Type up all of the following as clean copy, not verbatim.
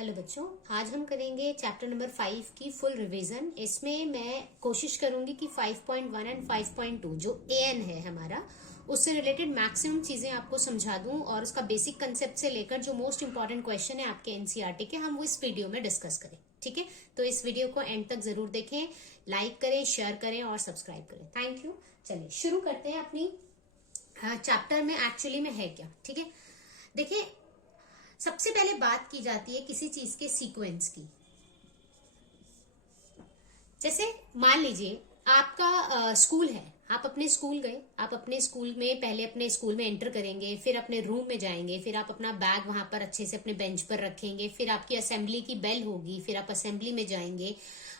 Hello बच्चों, आज हम करेंगे चैप्टर नंबर 5 की फुल रिवीजन। इसमें मैं कोशिश करूंगी कि 5.1 एंड 5.2 जो एएन है हमारा, उससे रिलेटेड मैक्सिमम चीजें आपको समझा दूं और उसका बेसिक कंसेप्ट से लेकर जो मोस्ट इंपॉर्टेंट क्वेश्चन है आपके एनसीईआरटी के, हम वो इस वीडियो में डिस्कस करें। ठीक है, तो इस वीडियो को एंड तक जरूर देखें, लाइक करें, शेयर करें और सब्सक्राइब करें। Thank you. चलिए शुरू करते हैं अपनी चैप्टर में एक्चुअली में है क्या। ठीक है, देखिए सबसे पहले बात की जाती है किसी चीज के सीक्वेंस की। जैसे मान लीजिए आपका स्कूल है, आप अपने स्कूल गए, आप अपने स्कूल में पहले अपने स्कूल में एंटर करेंगे, फिर अपने रूम में जाएंगे, फिर आप अपना बैग वहां पर अच्छे से अपने बेंच पर रखेंगे, फिर आपकी असेंबली की बेल होगी, फिर आप असेंबली में जाएंगे,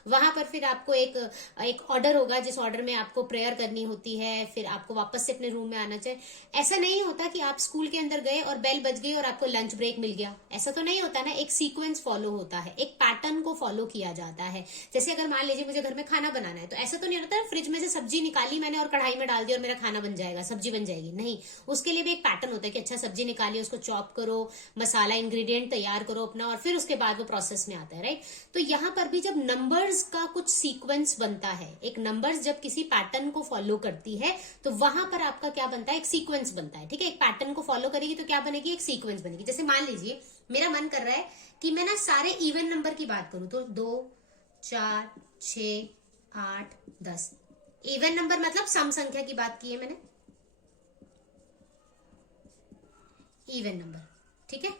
वहां पर फिर आपको एक ऑर्डर होगा जिस ऑर्डर में आपको प्रेयर करनी होती है, फिर आपको वापस से अपने रूम में आना चाहिए। ऐसा नहीं होता कि आप स्कूल के अंदर गए और बेल बज गई और आपको लंच ब्रेक मिल गया, ऐसा तो नहीं होता ना। एक सीक्वेंस फॉलो होता है, एक पैटर्न को फॉलो किया जाता है। जैसे अगर मान लीजिए मुझे घर में खाना बनाना है, तो ऐसा तो नहीं होता फ्रिज में से सब्जी निकाली मैंने और कढ़ाई में डाल दी और मेरा खाना बन जाएगा, सब्जी बन जाएगी, नहीं। उसके लिए भी एक पैटर्न होता है कि अच्छा सब्जी निकाली, उसको चॉप करो, मसाला इंग्रेडिएंट तैयार करो अपना, और फिर उसके बाद वो प्रोसेस में आता है, राइट। तो यहाँ पर भी जब नंबर्स का कुछ सीक्वेंस बनता है, एक नंबर्स जब किसी पैटर्न को फॉलो करती है, तो वहां पर आपका क्या बनता है, एक सीक्वेंस बनता है। ठीक है, एक पैटर्न को फॉलो करेगी तो क्या बनेगी, एक सीक्वेंस बनेगी। जैसे मान लीजिए मेरा मन कर रहा है कि मैं ना सारे इवन नंबर की बात करूं, तो 2 4 6 8 10 इवन नंबर मतलब सम संख्या की बात की है मैंने, इवन नंबर। ठीक है,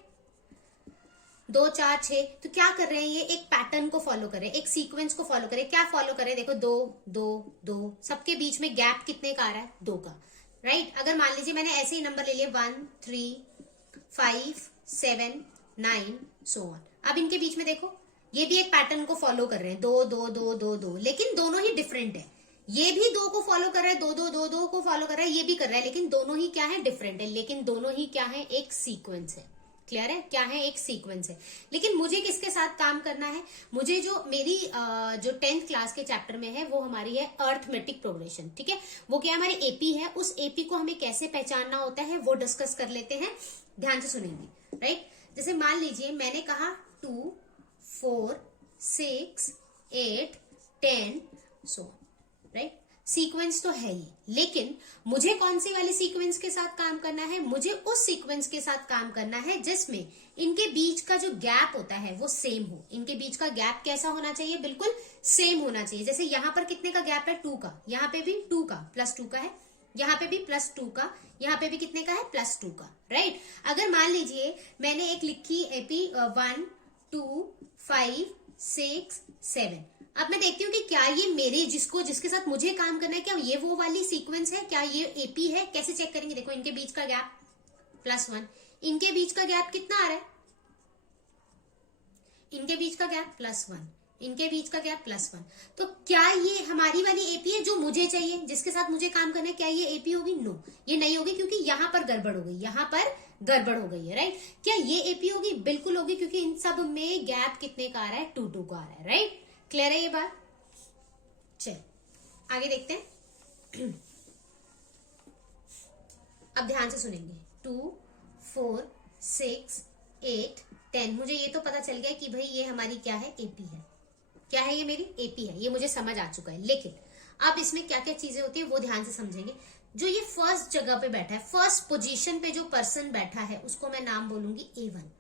2 4 6, तो क्या कर रहे हैं, ये एक पैटर्न को फॉलो करें, एक सीक्वेंस को फॉलो करें। क्या फॉलो करें, देखो 2 2 2, सबके बीच में गैप कितने का आ रहा है, 2 का, राइट। अगर मान लीजिए मैंने ऐसे ही नंबर ले लिए 1 3 5 7 9 सो ऑन। अब इनके बीच में देखो, ये भी एक पैटर्न को फॉलो कर रहे हैं, 2 2 2 2 2, लेकिन दोनों ही डिफरेंट है। ये भी 2 को फॉलो कर रहा है, 2 2 2 2 को फॉलो कर रहा है, ये भी कर रहा है, लेकिन दोनों ही क्या है, डिफरेंट है, लेकिन दोनों ही क्या है, एक सीक्वेंस है। क्लियर है, क्या है, एक सीक्वेंस है। लेकिन मुझे किसके साथ काम करना है, मुझे जो मेरी जो 10th क्लास के चैप्टर में है वो हमारी है अर्थमेटिक प्रोग्रेशन। ठीक है, वो क्या हमारी एपी है, उस एपी को हमें कैसे पहचानना होता है वो डिस्कस कर लेते हैं, ध्यान से सुनेंगे, राइट। जैसे मान लीजिए मैंने कहा 2 4 6 8 10 सो, राइट। सीक्वेंस तो है ही, लेकिन मुझे कौन सी वाली सीक्वेंस के साथ काम करना है, मुझे उस सीक्वेंस के साथ काम करना है जिसमें इनके बीच का जो गैप होता है वो सेम हो। इनके बीच का गैप कैसा होना चाहिए, बिल्कुल सेम होना चाहिए। जैसे यहाँ पर कितने का गैप है, 2 का, यहाँ पे भी 2 का, +2 का है, यहाँ पे भी +2 का, यहाँ पे भी कितने का है, +2 का, राइट। अगर मान लीजिए मैंने एक लिखी एपी 1 2 5 6 7, अब मैं देखती हूँ कि क्या ये मेरे जिसके साथ मुझे काम करना है, क्या ये वो वाली सीक्वेंस है, क्या ये एपी है। कैसे चेक करेंगे, देखो इनके बीच का गैप +1, इनके बीच का गैप कितना आ रहा है, इनके बीच का गैप +1, इनके बीच का गैप +1, तो क्या ये हमारी वाली एपी है जो मुझे चाहिए, जिसके साथ मुझे काम करना है, क्या ये एपी होगी, नो ये नहीं होगी, क्योंकि यहां पर गड़बड़ हो गई, यहां पर गड़बड़ हो गई है, राइट। क्या ये एपी होगी, बिल्कुल होगी, क्योंकि इन सब में गैप कितने का आ रहा है, 2 2 का आ रहा है, राइट। क्लियर है ये बात, चल आगे देखते हैं। अब ध्यान से सुनेंगे, 2 4 6 8 10, मुझे ये तो पता चल गया कि भाई ये हमारी क्या है, एपी है। क्या है, ये मेरी एपी है, ये मुझे समझ आ चुका है। लेकिन अब इसमें क्या क्या चीजें होती है वो ध्यान से समझेंगे। जो ये फर्स्ट जगह पे बैठा है, फर्स्ट पोजीशन पे जो पर्सन बैठा है उसको मैं नाम बोलूंगी A1।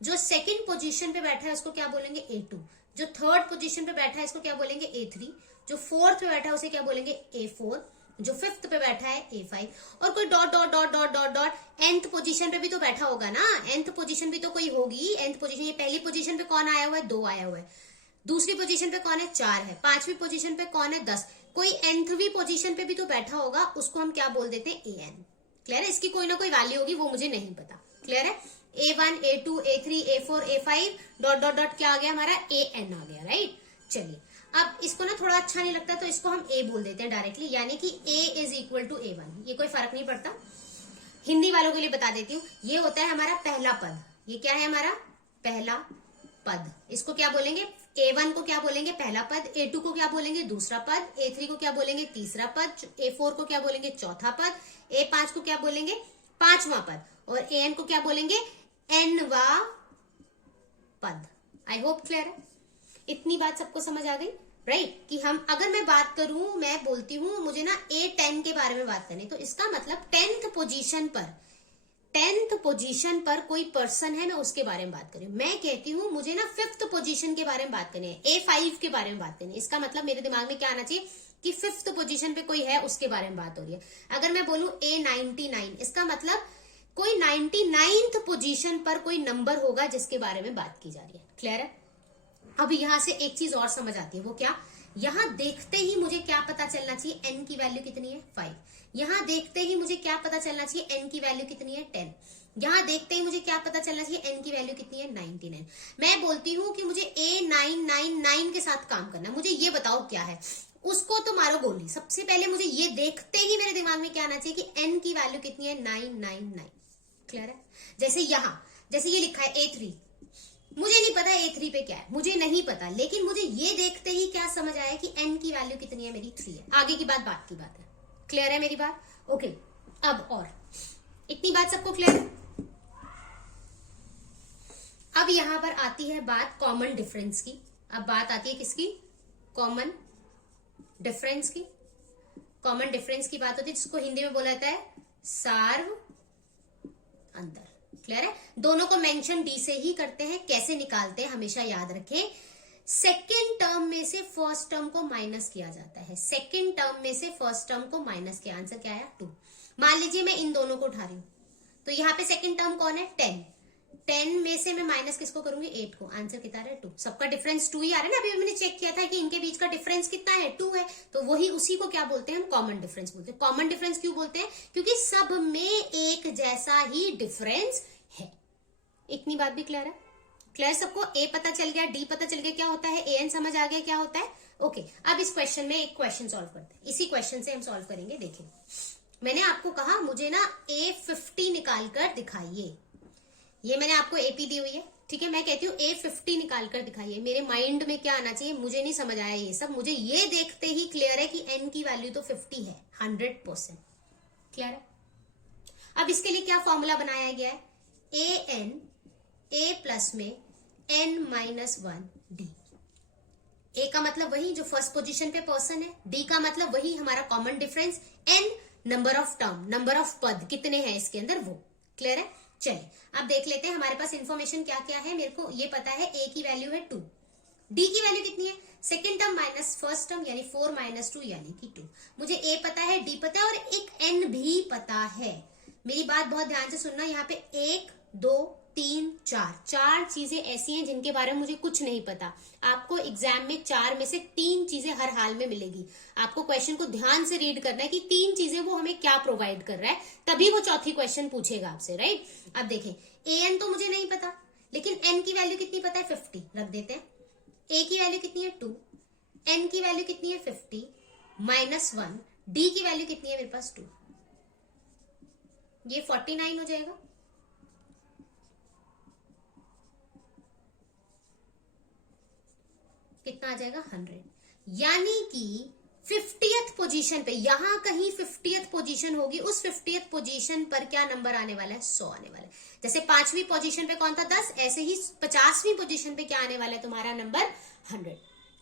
जो सेकंड पोजीशन पे बैठा है उसको क्या बोलेंगे, A2। जो थर्ड पोजीशन पे बैठा है इसको क्या बोलेंगे, A3। जो फोर्थ पे बैठा है उसे क्या बोलेंगे, A4। जो फिफ्थ पे बैठा है A5, और कोई dot dot dot dot dot dot nth position पे भी तो बैठा होगा ना, nth पोजीशन भी तो कोई होगी, nth पोजीशन। ये पहली पोजीशन पे कौन आया हुआ है, 2 आया हुआ है। दूसरी पोजीशन पे कौन है, 4 है। पांचवी पोजीशन पे कौन है, 10। कोई nthवी पोजीशन पे भी तो बैठा होगा, उसको हम क्या बोल देते हैं, AN। क्लियर है, इसकी कोई ना कोई वैल्यू होगी, वो मुझे नहीं पता। क्लियर है, A1 A2 A3 A4 A5 dot dot dot क्या आ गया हमारा, AN आ गया, राइट। चलिए अब इसको ना थोड़ा अच्छा नहीं लगता तो इसको हम A बोल देते हैं डायरेक्टली, यानी कि A = A1, ये कोई फर्क नहीं पड़ता। हिंदी वालों के लिए बता देती हूँ, ये होता है हमारा पहला पद। ये क्या है, हमारा पहला पद। इसको क्या बोलेंगे, A1 को क्या बोलेंगे, पहला पद। A2 को क्या बोलेंगे, दूसरा पद। A3 को क्या बोलेंगे, तीसरा पद। A4 को क्या बोलेंगे, चौथा पद। A5 को क्या बोलेंगे, पांचवा पद। और AN को क्या बोलेंगे, nवा पद। आई होप क्लियर है, इतनी बात सबको समझ आ गई, राइट? कि हम अगर मैं बात करूं, मैं बोलती हूं मुझे ना A10 के बारे में बात करनी, तो इसका मतलब 10th पोजीशन पर कोई पर्सन है, मैं उसके बारे में बात करूं। मैं कहती हूं मुझे ना 5th पोजीशन के बारे में बात करनी है, A5 के बारे में बात करनी है। इसका मतलब मेरे दिमाग में क्या आना चाहिए कि 5th पोजीशन पे कोई है, उसके बारे में बात हो रही है। अगर मैं बोलूं A99, इसका मतलब कोई 99th पोजीशन पर कोई नंबर होगा जिसके बारे में बात की जा रही है। क्लियर है? अब यहां से एक चीज और समझ आती है, वो क्या? यहां देखते ही मुझे क्या पता चलना चाहिए, n की वैल्यू कितनी है 5। यहां देखते ही मुझे क्या पता चलना चाहिए, n की वैल्यू कितनी है 10। यहां देखते ही मुझे क्या पता चलना चाहिए, n की वैल्यू कितनी है 99। मैं बोलती हूं कि मुझे A999 के साथ काम करना, मुझे ये बताओ क्या है। उसको तो मारो गोली, सबसे पहले मुझे ये देखते ही मेरे दिमाग में क्या आना चाहिए कि n की वैल्यू कितनी है 999। क्लियर है? जैसे ये लिखा है A3, मुझे नहीं पता A3 पे क्या है, मुझे नहीं पता, लेकिन मुझे ये देखते ही क्या समझ आया कि n की वैल्यू कितनी है, मेरी 3 है। आगे की बात की बात है। क्लियर है मेरी बात? ओके, अब और इतनी बात सबको क्लियर है? अब यहां पर आती है बात कॉमन डिफरेंस की। अब बात आती है किसकी? कॉमन डिफरेंस की। कॉमन डिफरेंस की बात होती है जिसको हिंदी में बोला जाता है सार्व अंतर। क्लियर है? दोनों को मेंशन डी से ही करते हैं। कैसे निकालते हैं हमेशा याद रखें, सेकेंड टर्म में से फर्स्ट टर्म को माइनस किया जाता है। सेकेंड टर्म में से फर्स्ट टर्म को माइनस किया, आंसर क्या आया 2। मान लीजिए मैं इन दोनों को उठा रही हूं, तो यहाँ पे सेकेंड टर्म कौन है 10। 10 में से मैं माइनस किसको करूंगी 8 को, आंसर कितना है 2। सबका डिफरेंस 2 ही आ रहा है ना। अभी मैंने चेक किया था कि इनके बीच का डिफरेंस कितना है 2 है, तो वही उसी को क्या बोलते हैं हम, कॉमन डिफरेंस बोलते हैं। कॉमन डिफरेंस क्यों बोलते हैं? क्योंकि सब में एक जैसा ही डिफरेंस है। इतनी बात भी क्लियर है? क्लियर सबको? ए पता चल गया, डी पता चल गया क्या होता है, एन समझ आ गया क्या होता है। ओके, अब इस क्वेश्चन में एक क्वेश्चन सॉल्व करते हैं। इसी क्वेश्चन से हम सॉल्व करेंगे। देखिए, मैंने आपको कहा मुझे ना A50 निकाल कर दिखाइए। ये मैंने आपको AP दी हुई है, ठीक है। मैं कहती हूँ A50 निकाल कर दिखाइए। मेरे माइंड में क्या आना चाहिए, मुझे नहीं समझ आया ये सब, मुझे ये देखते ही क्लियर है कि n की वैल्यू तो 50 है, 100%। क्लियर है? अब इसके लिए क्या फॉर्मूला बनाया गया है, an a प्लस में n-1 d। ए का मतलब वही जो फर्स्ट पोजीशन पे पर्सन है, डी का मतलब वही हमारा common difference, N number of term, number of पद कितने हैं इसके अंदर वो। क्लियर है? चलिए अब देख लेते हैं हमारे पास इंफॉर्मेशन क्या क्या है। मेरे को ये पता है ए की वैल्यू है 2, डी की वैल्यू कितनी है, second term minus first term यानी 4 - 2 यानी कि 2। मुझे ए पता है, डी पता है और एक एन भी पता है। मेरी बात बहुत ध्यान से सुनना, यहाँ पे 1 2 3 4 चीजें ऐसी हैं जिनके बारे में मुझे कुछ नहीं पता। आपको एग्जाम में 4 में से 3 चीजें हर हाल में मिलेगी। आपको क्वेश्चन को ध्यान से रीड करना है कि 3 चीजें वो हमें क्या प्रोवाइड कर रहा है, तभी वो चौथी क्वेश्चन पूछेगा आपसे, राइट। अब देखें, एन तो मुझे नहीं पता, लेकिन एन की वैल्यू कितनी पता है 50, रख देते हैं। ए की वैल्यू कितनी है 2, एन की वैल्यू कितनी है 50 -1, डी की वैल्यू कितनी है मेरे पास 2, ये 49 हो जाएगा। कितना आ जाएगा 100, यानी कि 50th पोजीशन पे, यहां कहीं 50th पोजीशन होगी, उस 50th पोजीशन पर क्या नंबर आने वाला है 100 आने वाला है। जैसे 5वीं पोजीशन पे कौन था 10, ऐसे ही 50वीं पोजीशन पे क्या आने वाला है तुम्हारा नंबर 100।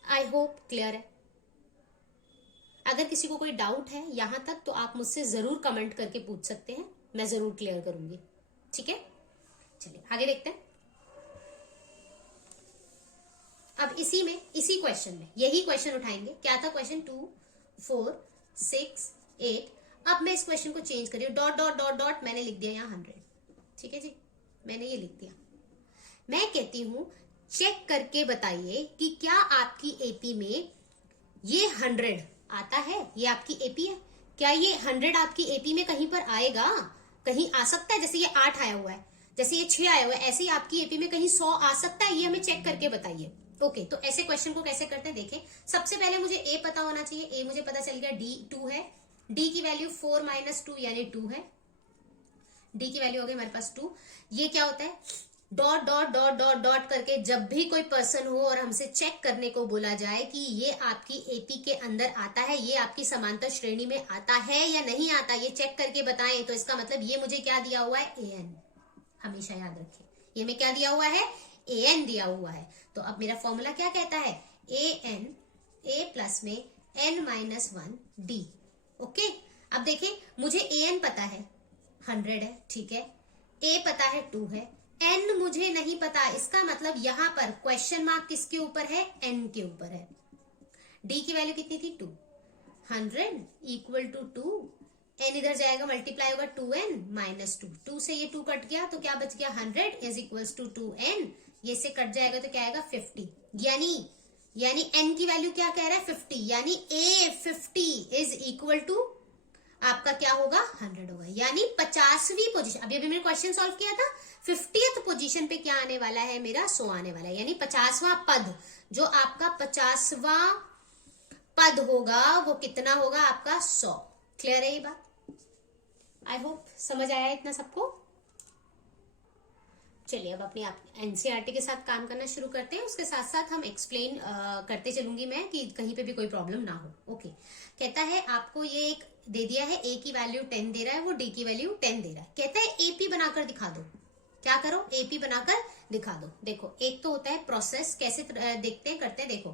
आई होप क्लियर है। अगर किसी को कोई डाउट है यहां तक तो आप मुझसे जरूर कमेंट करके पूछ सकते हैं, मैं जरूर क्लियर करूंगी, ठीक है। चलिए आगे देखते हैं। अब इसी क्वेश्चन में यही क्वेश्चन उठाएंगे। क्या था क्वेश्चन 2 4 6 8। अब मैं इस क्वेश्चन को चेंज करी, डॉट डॉट डॉट डॉट मैंने लिख दिया यहाँ 100, ठीक है जी, मैंने ये लिख दिया। मैं कहती हूं चेक करके बताइए कि क्या आपकी एपी में ये 100 आता है, ये आपकी एपी है, क्या ये 100 आपकी एपी में कहीं पर आएगा, कहीं आ सकता है। जैसे ये 8 आया हुआ है, जैसे ये 6 आया हुआ है, ऐसे ही आपकी एपी में कहीं 100 आ सकता है, ये हमें चेक करके बताइए। ओके, तो ऐसे क्वेश्चन को कैसे करते हैं देखें। सबसे पहले मुझे ए पता होना चाहिए, ए मुझे पता चल गया, डी 2 है, डी की वैल्यू 4 - 2 यानी 2 है, डी की वैल्यू हो गई हमारे पास 2। ये क्या होता है, dot dot dot dot dot करके जब भी कोई पर्सन हो और हमसे चेक करने को बोला जाए कि ये आपकी एपी के अंदर आता है, ये आपकी समांतर श्रेणी में आता है या नहीं आता, ये चेक करके बताएं, तो इसका मतलब ये मुझे क्या दिया हुआ है एन। हमेशा याद रखें, ये में क्या दिया हुआ है an दिया हुआ है। तो अब मेरा फॉर्मूला क्या कहता है, an, a प्लस में n-1 d। ओके, अब देखें मुझे an पता है 100 है, ठीक है, a पता है 2 है, n मुझे नहीं पता, इसका मतलब यहां पर क्वेश्चन मार्क किसके ऊपर है, n के ऊपर है। d की वैल्यू कितनी थी 2, 100 इक्वल टू 2, n इधर जाएगा मल्टीप्लाई होगा 2n माइनस 2, 2 से ये 2 कट गया तो क्या बच गया 100 इज इक्वल्स टू 2n, ये से कट जाएगा तो क्या आएगा 50, यानी n की वैल्यू क्या कह रहा है 50, यानी a 50 इज इक्वल टू आपका क्या होगा 100 होगा, यानी 50वीं पोजीशन। अभी मैंने क्वेश्चन सॉल्व किया था 50th पोजीशन पे क्या आने वाला है मेरा 100 आने वाला है, यानी 50वां पद, जो आपका 50वां पद होगा वो कितना होगा आपका 100। क्लियर है ये बात, आई होप समझ आया इतना सबको। चलिए अब अपनी एनसीईआरटी के साथ काम करना शुरू करते हैं, उसके साथ साथ हम एक्सप्लेन करते चलूंगी मैं कि कहीं पे भी कोई प्रॉब्लम ना हो। ओके, कहता है आपको ये एक दे दिया है, a की वैल्यू 10 दे रहा है, वो d की वैल्यू 10 दे रहा है, कहता है एपी बनाकर दिखा दो। क्या करो, एपी बनाकर दिखा दो। देखो एक तो होता है प्रोसेस, कैसे देखते हैं करते हैं। देखो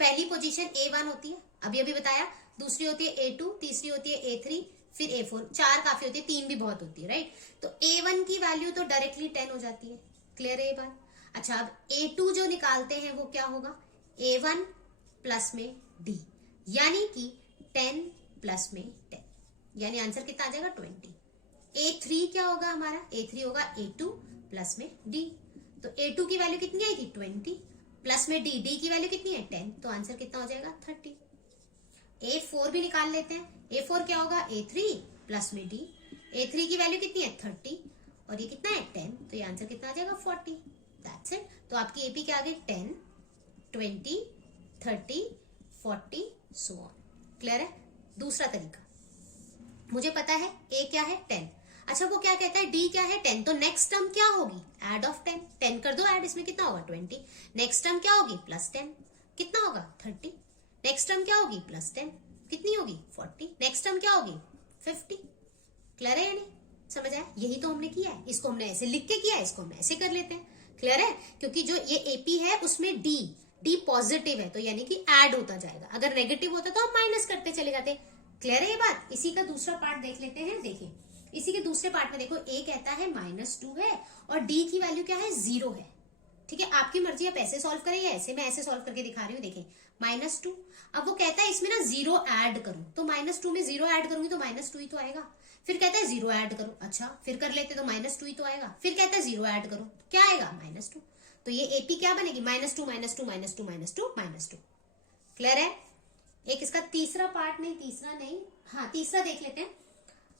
पहली पोजीशन A1 होती है, अभी अभी बताया, दूसरी होती है A2, तीसरी होती है A3, फिर A4, 4 काफी होती है, 3 भी बहुत होती है, राइट। तो A1 की वैल्यू तो डायरेक्टली 10 हो जाती है। क्लियर है ये बात। अच्छा अब A2 जो निकालते हैं वो क्या होगा, A1 प्लस में D, यानी कि 10 प्लस में 10, यानी आंसर कितना आ जाएगा 20। A3 क्या होगा हमारा, A3 होगा A2 प्लस में D, तो A2 की वैल्यू कितनी आई थी 20 प्लस में D, D की वैल्यू कितनी है 10, तो आंसर कितना हो जाएगा 30। A4 भी निकाल लेते हैं, A4 क्या होगा A3 प्लस में D, A3 की वैल्यू कितनी है 30 और ये कितना है 10, तो ये आंसर कितना आ जाएगा 40। That's it. तो आपकी एपी क्या आ गई 10, 20, 30, 40 सो ऑन। क्लियर है। दूसरा तरीका, मुझे पता है A क्या है 10, अच्छा वो क्या कहता है D क्या है 10, तो नेक्स्ट टर्म क्या होगी एड ऑफ 10, 10 कर दो ऐड, इसमें कितना होगा 20, नेक्स्ट टर्म क्या होगी प्लस 10, कितना होगा 30, नेक्स्ट टर्म क्या होगी प्लस 10, कितनी होगी 40, नेक्स्ट टर्म क्या होगी 50। क्लियर है या नहीं, समझ आया। यही तो हमने किया है, इसको हमने ऐसे लिख के किया है, इसको हम ऐसे कर लेते हैं। क्लियर है, क्योंकि जो ये एपी है उसमें डी पॉजिटिव है, तो यानी कि ऐड होता जाएगा, अगर नेगेटिव होता तो हम माइनस करते चले जाते। क्लियर है ये बात। इसी का दूसरा पार्ट देख लेते हैं। देखिए इसी के दूसरे पार्ट में देखो, ए कहता है -2 है और डी की वैल्यू क्या है 0 है। ठीक है, आपकी मर्जी, आप ऐसे सॉल्व करें या ऐसे, मैं ऐसे सॉल्व करके दिखा रही हूँ। देखिए -2, अब वो कहता है इसमें ना 0 ऐड करूं, तो -2 में 0 ऐड करूंगी तो -2 ही तो आएगा। फिर कहता है 0 ऐड करो, अच्छा फिर कर लेते तो -2 ही तो आएगा। फिर कहता है 0 ऐड करो, क्या आएगा -2, तो ये एपी क्या बनेगी -2 -2 -2 -2 -2। क्लियर है। एक इसका तीसरा पार्ट नहीं, तीसरा नहीं, हाँ तीसरा देख लेते हैं।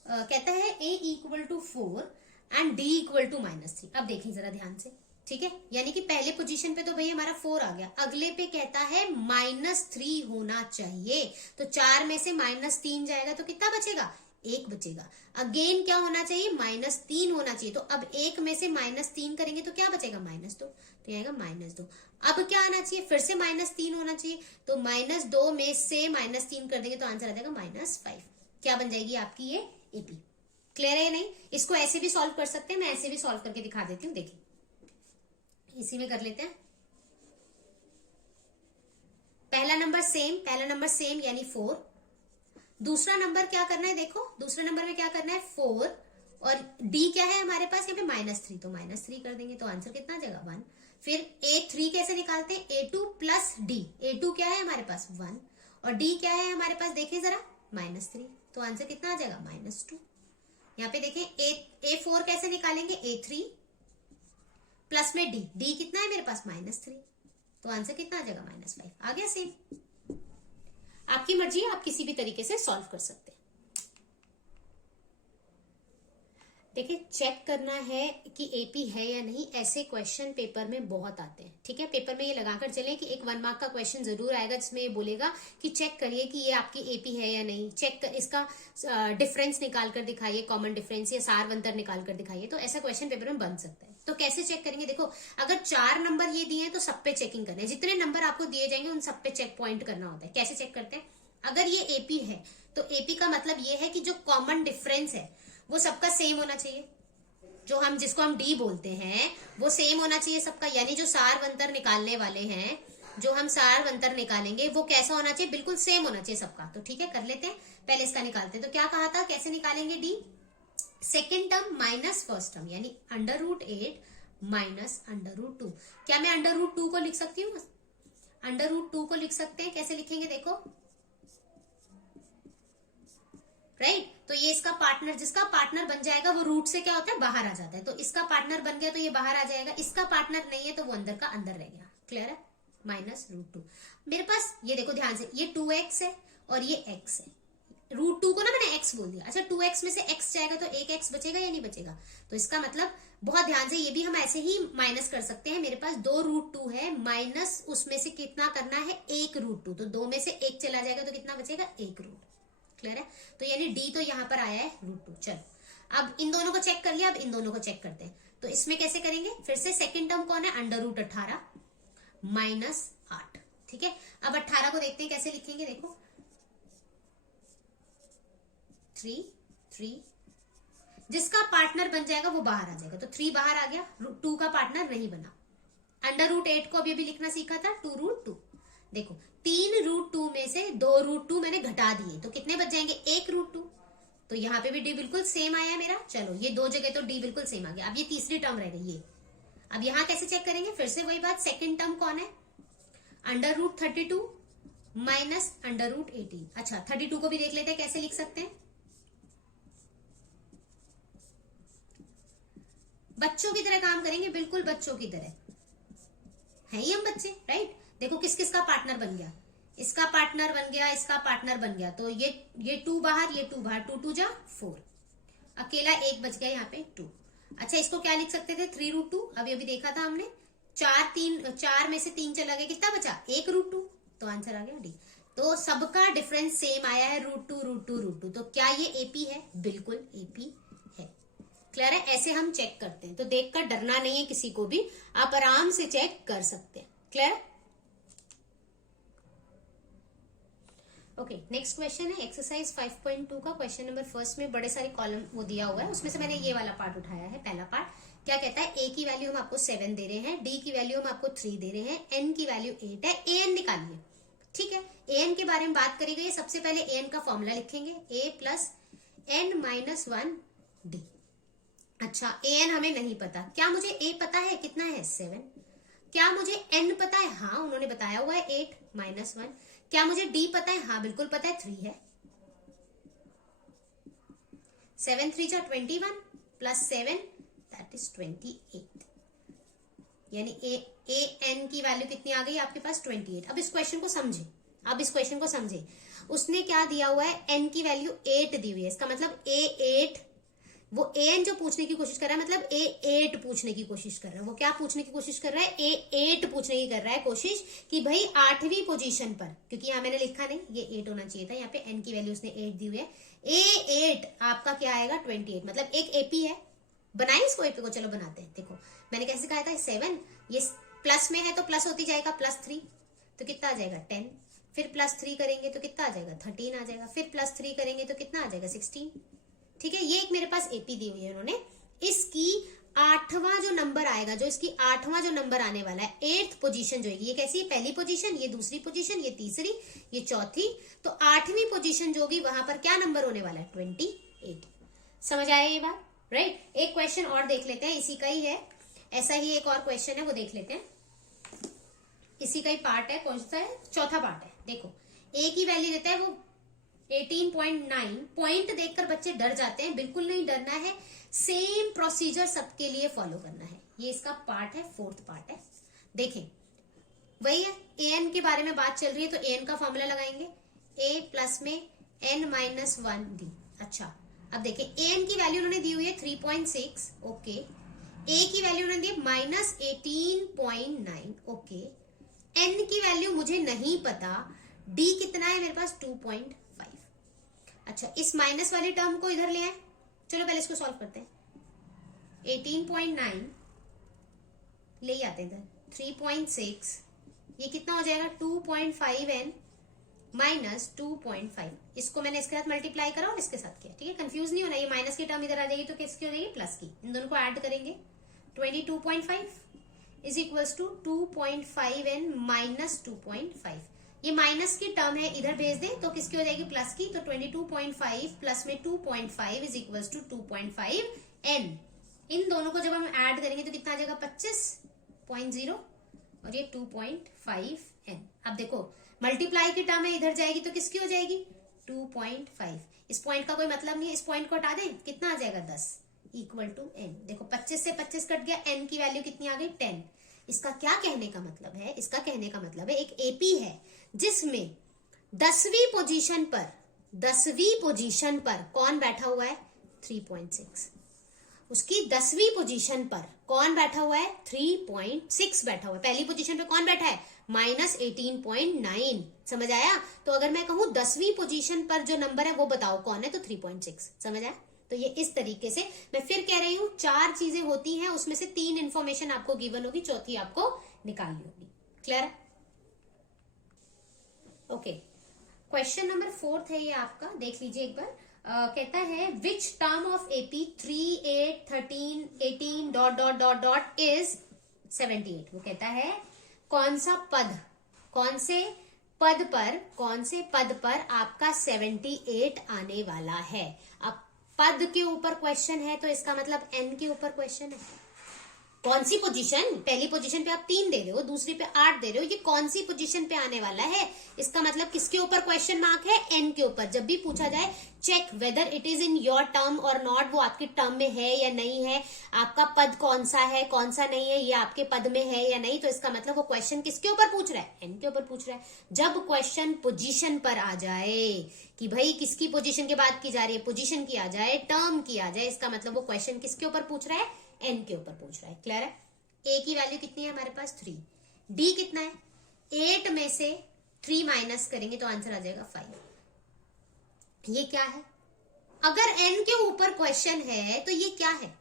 कहता है a equal to 4 and d equal to -3। अब देखिए जरा ध्यान से, ठीक है, यानी कि पहले पोजीशन पे तो भाई हमारा 4 आ गया, अगले पे कहता है -3 होना चाहिए, तो 4 में से -3 जाएगा तो कितना बचेगा 1 बचेगा। अगेन क्या होना चाहिए -3 होना चाहिए, तो अब 1 में से -3 करेंगे तो क्या बचेगा -2, तो ये आएगा -2। अब क्या आना चाहिए, फिर से -3 होना चाहिए, तो -2 में से -3 कर देंगे तो आंसर आ जाएगा -5। क्या बन जाएगी आपकी ये एपी। क्लियर है नहीं, इसको ऐसे भी सॉल्व कर सकते हैं, मैं ऐसे भी सॉल्व करके दिखा देती हूँ। देखिए इसी में कर लेते हैं। पहला नंबर सेम यानी 4। दूसरा नंबर क्या करना है, देखो दूसरे नंबर में क्या करना है 4 और d क्या है हमारे पास यहाँ पे -3, तो -3 कर देंगे तो आंसर कितना आ जाएगा 1। फिर A3 कैसे निकालते हैं, A2 प्लस D, A2 क्या है हमारे पास 1 और D क्या है हमारे पास, देखिए जरा -3, तो आंसर कितना आ जाएगा -2। यहाँ पे देखें A4 कैसे निकालेंगे, A3 प्लस में D कितना है मेरे पास -3, तो आंसर कितना आ जाएगा -5। आ गया सेम। आपकी मर्जी है, आप किसी भी तरीके से सॉल्व कर सकते हैं। देखिए चेक करना है कि एपी है या नहीं, ऐसे क्वेश्चन पेपर में बहुत आते हैं। ठीक है, पेपर में ये लगाकर चलें कि एक 1 मार्क का क्वेश्चन जरूर आएगा जिसमें ये बोलेगा कि चेक करिए कि ये आपकी एपी है या नहीं, इसका डिफरेंस निकाल कर दिखाइए, कॉमन डिफरेंस या सारवंतर निकाल कर दिखाइए, तो ऐसा क्वेश्चन पेपर में बन सकता है। तो कैसे चेक करेंगे, देखो अगर 4 नंबर ये दिए हैं तो सब पे चेकिंग करना है, जितने नंबर आपको दिए जाएंगे उन सब पे चेक पॉइंट करना होता है। कैसे चेक करते हैं, अगर ये एपी है तो एपी का मतलब ये है कि जो कॉमन डिफरेंस है वो सबका सेम होना चाहिए। जो हम जिसको हम डी बोलते हैं वो सेम होना चाहिए सबका, यानी जो सारवंतर निकालने वाले हैं, जो हम सारवंतर निकालेंगे वो कैसा होना चाहिए, बिल्कुल सेम होना चाहिए सबका। तो ठीक है, कर लेते हैं, पहले इसका निकालते हैं। तो क्या कहा था, कैसे निकालेंगे D, second term minus first term, यानी √8 माइनस √2। क्या मैं √2 को लिख सकती हूँ, √2 को लिख सकते हैं, कैसे लिखेंगे देखो, राइट। तो ये इसका पार्टनर, जिसका पार्टनर बन जाएगा वो रूट से क्या होता है, बाहर आ जाता है। तो इसका पार्टनर बन गया तो ये बाहर आ जाएगा, इसका पार्टनर नहीं है तो वो अंदर का अंदर रह गया। क्लियर है, -√2। मेरे पास ये देखो ध्यान से, ये 2x है और ये x है। √2 को ना मैंने x बोल दिया। अच्छा, 2x में से x जाएगा तो एक x बचेगा या नहीं बचेगा। तो इसका मतलब बहुत ध्यान से, ये भी हम ऐसे ही माइनस कर सकते हैं। मेरे पास 2√2 है, माइनस उसमें से कितना करना है, 1√2। तो 2 में से 1 चला जाएगा तो कितना बचेगा, 1√2। क्लियर है, तो यानी डी तो यहाँ पर आया है √2। चलो अब इन दोनों को चेक कर लिया, अब इन दोनों को चेक करते हैं। तो इसमें कैसे करेंगे, फिर से सेकंड टर्म कौन है, √18 -8। ठीक है, अब 18 को देखते हैं कैसे लिखेंगे, देखो 3 जिसका पार्टनर बन जाएगा वो बाहर आ जाएगा। तो 3 बाहर आ गया, 2 का पार्टनर नहीं बना। √8 को अभी लिखना सीखा था, 2√2। देखो 3√2 में से 2√2 मैंने घटा दिए तो कितने बच जाएंगे, 1√2। तो यहाँ पे भी डी बिल्कुल सेम आया मेरा। चलो ये दो जगह तो डी बिल्कुल सेम आ गया। अब ये तीसरी टर्म रह गई ये। अब यहाँ कैसे चेक करेंगे, फिर से वही बात, सेकंड टर्म कौन है, √32 माइनस √18। अच्छा 32 को भी देख लेते हैं कैसे लिख सकते हैं। बच्चों की तरह काम करेंगे, बिल्कुल बच्चों की तरह है ही हम बच्चे, राइट। देखो किस किस का पार्टनर बन गया, इसका पार्टनर बन गया, इसका पार्टनर बन गया। तो ये 2 बाहर, ये 2 बाहर, 2 2 जा 4, अकेला 1 बच गया यहाँ पे 2। अच्छा इसको क्या लिख सकते थे, 3√2। अभी अभी देखा था हमने, 4 में से 3 चला गया, कितना बचा, 1√2। तो आंसर आ गया डी। तो सबका डिफरेंस सेम आया है, √2। तो क्या ये एपी है, बिल्कुल एपी है। क्लियर है, ऐसे हम चेक करते हैं। तो देखकर डरना नहीं है किसी को भी, आप आराम से चेक कर सकते हैं। क्लियर। ओके, नेक्स्ट क्वेश्चन है एक्सरसाइज 5.2 का क्वेश्चन नंबर फर्स्ट में बड़े सारे कॉलम वो दिया हुआ है, उसमें से मैंने ये वाला पार्ट उठाया है। पहला पार्ट क्या कहता है, ए की वैल्यू हम आपको 7 दे रहे हैं, डी की वैल्यू हम आपको 3 दे रहे हैं, एन की वैल्यू 8 है, ए एन निकालिए। ठीक है, ए एन के बारे में बात करी गई। सबसे पहले ए एन का फॉर्मूला लिखेंगे, a + n - 1 डी। अच्छा ए एन हमें नहीं पता, क्या मुझे ए पता है, कितना है 7। क्या मुझे एन पता है, हाँ उन्होंने बताया हुआ है 8 - 1। क्या मुझे डी पता है, हाँ बिल्कुल पता है 3 है। 7 3 जा 21 + 7 दैट इज 28। यानी ए एन की वैल्यू कितनी आ गई आपके पास, 28। अब इस क्वेश्चन को समझे, उसने क्या दिया हुआ है, एन की वैल्यू 8 दी हुई है। इसका मतलब A8, वो एन जो पूछने की कोशिश कर रहा है, मतलब A8 पूछने की कोशिश कर रहा है। वो क्या पूछने की कोशिश कर रहा है, A8 पूछने की कर रहा है कोशिश, कि भाई 8वीं पोजीशन पर, क्योंकि यहाँ मैंने लिखा नहीं, ये 8 होना चाहिए था। यहाँ पे एन की वैल्यू उसने 8 दी हुई है। A8 आपका क्या आएगा, 28। मतलब एक एपी है। बनाए इसको एपी को, चलो बनाते हैं। देखो मैंने कैसे कहा था, 7 ये प्लस में है तो प्लस होती जाएगा, +3 तो कितना आ जाएगा 10। फिर +3 करेंगे तो कितना आ जाएगा 13 आ जाएगा। फिर +3 करेंगे तो कितना आ जाएगा 16। ठीक है, ये एक मेरे पास एपी दी हुई है उन्होंने। इसकी 8वां जो नंबर आएगा, जो इसकी 8वां जो नंबर आने वाला है, 8th पोजीशन जो है, ये कैसी है, पहली पोजीशन, ये दूसरी पोजीशन, ये तीसरी, ये चौथी। तो 8वीं पोजीशन जो होगी वहां पर क्या नंबर होने वाला है, 28। समझ आया ये बात, राइट। एक क्वेश्चन और देख लेते हैं, इसी का ही है, ऐसा ही एक और क्वेश्चन है, वो देख लेते हैं। इसी का ही पार्ट है, कौन सा है, चौथा पार्ट है। देखो ए की वैल्यू देता है वो 18.9। पॉइंट देखकर बच्चे डर जाते हैं, बिल्कुल नहीं डरना है। सेम प्रोसीजर सबके लिए फॉलो करना है। ये इसका पार्ट है, 4th पार्ट है। देखें वही है, ए एन के बारे में बात चल रही है, तो ए एन का फॉर्मूला लगाएंगे, a प्लस में n - 1 डी। अच्छा अब देखें, ए एन की वैल्यू उन्होंने दी हुई है 3.6, ओके। ए की वैल्यू उन्होंने दी है -18.9, ओके। एन की वैल्यू मुझे नहीं पता, डी कितना है मेरे पास 2.5। अच्छा इस माइनस वाली टर्म को इधर ले आए, चलो पहले इसको सॉल्व करते हैं। 18.9 ले आते हैं इधर, 3.6, ये कितना हो जाएगा 2.5n माइनस 2.5, इसको मैंने इसके साथ मल्टीप्लाई करा और इसके साथ किया, ठीक है, कंफ्यूज नहीं होना, ये माइनस की टर्म इधर आ जाएगी तो किसकी हो जाएगी, प्लस की, इन दोनों को ऐड करेंगे, 22.5 is equals to 2.5n minus 2.5, ये माइनस की टर्म है, इधर भेज दें तो किसकी हो जाएगी, प्लस की, तो 22.5 प्लस में 2.5 इज इक्वल्स टू 2.5n, इन दोनों को जब हम ऐड करेंगे तो कितना आ जाएगा, 25.0 और ये 2.5n। अब देखो मल्टीप्लाई की टर्म है, इधर जाएगी तो किसकी हो जाएगी, 2.5, इस पॉइंट का कोई मतलब नहीं है, इस पॉइंट को हटा दें, कितना आ जाएगा, 10 इक्वल टू n, देखो 25 से 25 कट गया, n की वैल्यू कितनी आ गई, 10। इसका क्या कहने का मतलब है, इसका कहने का मतलब है एक एपी है जिसमें 10वीं पोजीशन पर कौन बैठा हुआ है, 3.6, उसकी 10वीं पोजीशन पर कौन बैठा हुआ है, 3.6 बैठा हुआ है, पहली पोजीशन पे कौन बैठा है, माइनस 18.9, समझ आया। तो अगर मैं कहूं 10वीं पोजीशन पर जो नंबर है वो बताओ कौन है, तो 3.6, समझ आया। तो ये इस तरीके से, मैं फिर कह रही हूं 4 चीजें होती हैं, उसमें से 3 इंफॉर्मेशन आपको गिवन होगी, चौथी आपको निकालनी होगी, क्लियर है। ओके, क्वेश्चन नंबर 4 है ये आपका, देख लीजिए एक बार। कहता है which term of AP 3, 8, 13, 18 dot dot dot dot is 78। वो कहता है कौन से पद पर आपका 78 आने वाला है। अब पद के ऊपर क्वेश्चन है तो इसका मतलब n के ऊपर क्वेश्चन है। कौन सी पोजीशन, पहली पोजीशन पे आप 3 दे रहे हो, दूसरी पे 8 दे रहे हो, ये कौन सी पोजीशन पे आने वाला है, इसका मतलब किसके ऊपर क्वेश्चन मार्क है, n के ऊपर। जब भी पूछा जाए check whether it is in your term और नॉट, वो आपकी टर्म में है या नहीं है, आपका पद कौन सा है कौन सा नहीं है, ये आपके पद में है या नहीं, तो इसका मतलब वो क्वेश्चन किसके ऊपर पूछ रहा है, n के ऊपर पूछ रहा है। जब क्वेश्चन पोजीशन पर आ जाए कि भाई किसकी पोजीशन की बात की जा रही है, पोजीशन की आ जाए, टर्म की आ जाए, इसका मतलब वो क्वेश्चन किसके ऊपर पूछ रहा है, n के ऊपर पूछ रहा है, क्लियर है। a की वैल्यू कितनी है हमारे पास, 3, d कितना है, 8 में से 3 माइनस करेंगे तो आंसर आ जाएगा 5। ये क्या है, अगर n के ऊपर क्वेश्चन है तो ये क्या है,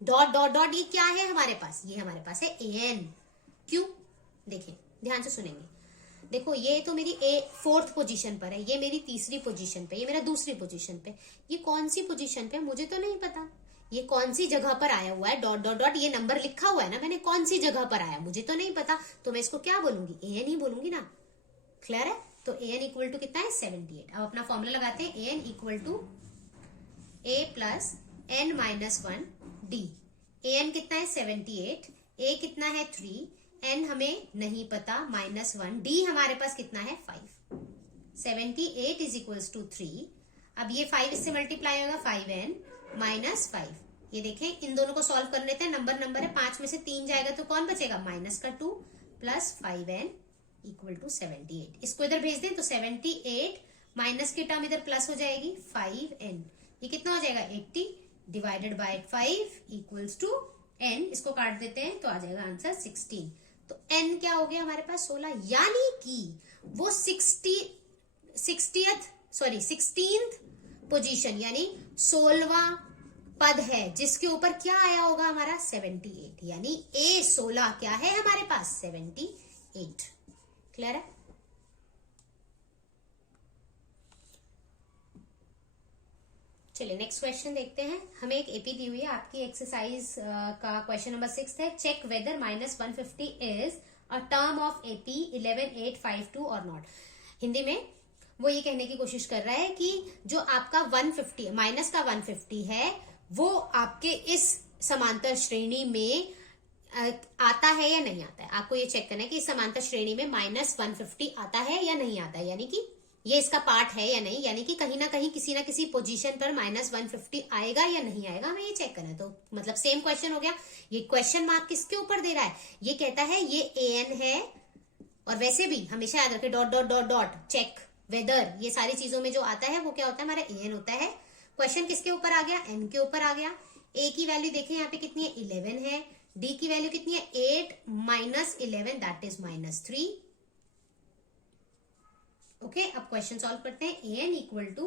डॉट डॉट डॉट, ये क्या है हमारे पास, ये हमारे पास है an। क्यों, देखिए ध्यान से सुनेंगे, देखो ये तो मेरी 4th पोजीशन पर है, ये मेरी 3री पोजीशन पे, ये मेरा 2री पोजीशन पे, ये कौन सी पोजीशन पे मुझे तो नहीं पता, ये कौन सी जगह पर आया हुआ है, डॉट डॉट डॉट, ये नंबर लिखा हुआ है ना मैंने, कौन सी जगह पर आया मुझे तो नहीं पता, तो मैं इसको क्या बोलूंगी, an ही बोलूंगी ना, क्लियर है। तो an इक्वल टू कितना है, 78। अब अपना फॉर्मूला लगाते हैं, an equal to a plus n minus 1 d। an कितना है 78, a कितना है 3, n हमें नहीं पता -1, d हमारे पास कितना है 5। 78 इज इक्वल्स टू 3। अब ये 5 इससे मल्टीप्लाई होगा, 5n माइनस 5। ये देखें इन दोनों को सॉल्व कर लेते हैं, नंबर है, 5 में से 3 जाएगा तो कौन बचेगा, माइनस का 2 प्लस 5n इक्वल टू 78। इसको इधर भेज दें तो 78 माइनस की टर्म इधर प्लस हो जाएगी 5n, ये कितना हो जाएगा 80 divided by 5 equals to n, इसको काट देते हैं तो आ जाएगा आंसर 16। तो n क्या हो गया हमारे पास 16, यानी कि वो 16th पोजीशन यानी 16वां पद है जिसके ऊपर क्या आया होगा हमारा 78, यानी A16 क्या है हमारे पास 78, क्लियर है। चलिए नेक्स्ट क्वेश्चन देखते हैं। हमें एक एपी दी हुई है आपकी, एक्सरसाइज का क्वेश्चन नंबर 6 है, check whether -150 is a term of AP 11852 और नॉट। हिंदी में वो ये कहने की कोशिश कर रहा है कि जो आपका 150 माइनस का 150 है वो आपके इस समांतर श्रेणी में आता है या नहीं आता है। आपको ये चेक करना है कि इस समांतर श्रेणी में -150 आता है या नहीं आता है, यानी कि ये इसका पार्ट है या नहीं, यानी कि कहीं ना कहीं किसी ना किसी पोजीशन पर -150 आएगा या नहीं आएगा, हमें ये चेक करना है। तो मतलब सेम क्वेश्चन हो गया। ये क्वेश्चन मार्क किसके ऊपर दे रहा है, ये कहता है ये an है, और वैसे भी हमेशा याद रखें dot dot dot dot check whether, ये सारी चीजों में जो आता है वो क्या होता है हमारा an होता है। क्वेश्चन किसके ऊपर आ गया, n के ऊपर आ गया। a की वैल्यू देखें यहाँ पे कितनी है 11 है, d की वैल्यू कितनी है 8 माइनस 11 दैट इज -3। ओके, अब क्वेश्चन सॉल्व करते हैं। an equal to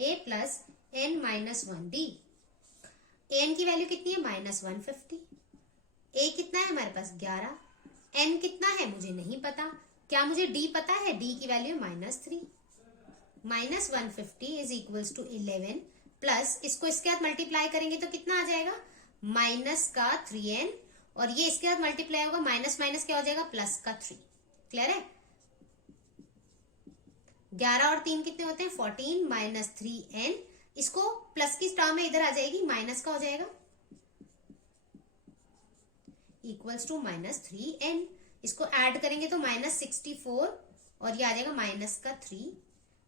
a plus n minus 1d। an की वैल्यू कितनी है -150, a कितना है हमारे पास 11, n कितना है मुझे नहीं पता, क्या मुझे d पता है, d की value -3। Minus 150 is equals to 11 plus इसको इसके साथ मल्टीप्लाई करेंगे तो कितना आ जाएगा, माइनस का 3n, और ये इसके साथ मल्टीप्लाई होगा, माइनस माइनस क्या हो जाएगा, प्लस का 3। क्लियर है? 11 और 3 कितने होते हैं, 14 माइनस 3n, इसको प्लस की टर्म में इधर आ जाएगी, माइनस का हो जाएगा, इक्वल्स टू माइनस 3n। इसको ऐड करेंगे तो माइनस 64 और ये आ जाएगा माइनस का 3,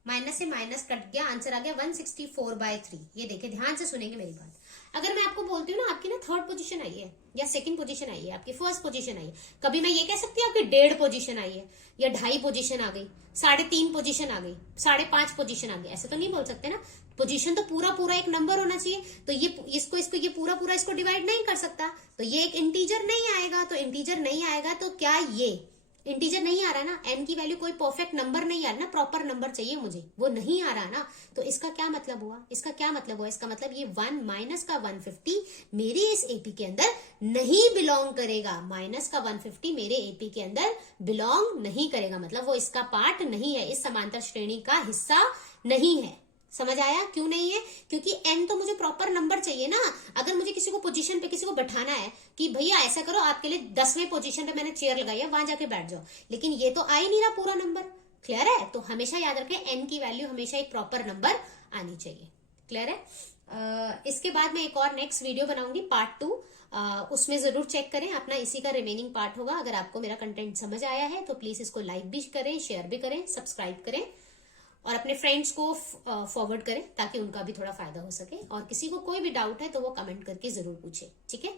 माइनस से माइनस कट गया, आंसर आ गया 164/3। ये देखिए, ध्यान से सुनेंगे मेरी बात। अगर मैं आपको बोलती हूँ ना आपकी ना थर्ड पोजीशन आई है या सेकंड पोजीशन आई है, आपकी फर्स्ट पोजीशन आई है, कभी मैं ये कह सकती हूँ आपकी 1.5 पोजीशन आई है या 2.5 पोजीशन आ गई, 3.5 पोजीशन आ गई, 5.5 पोजीशन आ गई, ऐसे तो नहीं बोल सकते ना। पोजीशन तो पूरा पूरा एक नंबर होना चाहिए, तो ये इसको ये पूरा पूरा इसको डिवाइड नहीं कर सकता, तो ये एक इंटीजर नहीं आएगा। तो इंटीजर नहीं आएगा तो क्या ये इंटीजर नहीं आ रहा ना, n की वैल्यू कोई परफेक्ट नंबर नहीं आ रहा ना, प्रॉपर नंबर चाहिए मुझे, वो नहीं आ रहा ना। तो इसका क्या मतलब हुआ, इसका क्या मतलब हुआ, इसका मतलब ये 1 माइनस का 150 मेरे इस एपी के अंदर नहीं बिलोंग करेगा, माइनस का 150 मेरे एपी के अंदर बिलोंग नहीं करेगा, मतलब वो इसका पार्ट नहीं है, इस समांतर श्रेणी का हिस्सा नहीं है। समझ आया क्यों नहीं है, क्योंकि n तो मुझे प्रॉपर नंबर चाहिए ना। अगर मुझे किसी को पोजीशन पे किसी को बैठाना है कि भैया ऐसा करो, आपके लिए 10वें पोजीशन पे मैंने चेयर लगाई है, वहां जाके बैठ जाओ, लेकिन ये तो आ ही नहीं रहा पूरा नंबर। क्लियर है? तो हमेशा याद रखें n की वैल्यू हमेशा एक प्रॉपर नंबर आनी चाहिए। क्लियर है? इसके बाद मैं एक और नेक्स्ट वीडियो बनाऊंगी पार्ट 2, उसमें जरूर चेक करें अपना, इसी का रिमेनिंग पार्ट होगा। अगर आपको मेरा कंटेंट समझ आया है तो प्लीज इसको लाइक भी करें, शेयर भी करें, सब्सक्राइब करें और अपने फ्रेंड्स को फॉरवर्ड करें ताकि उनका भी थोड़ा फायदा हो सके। और किसी को कोई भी डाउट है तो वो कमेंट करके जरूर पूछे। ठीक है?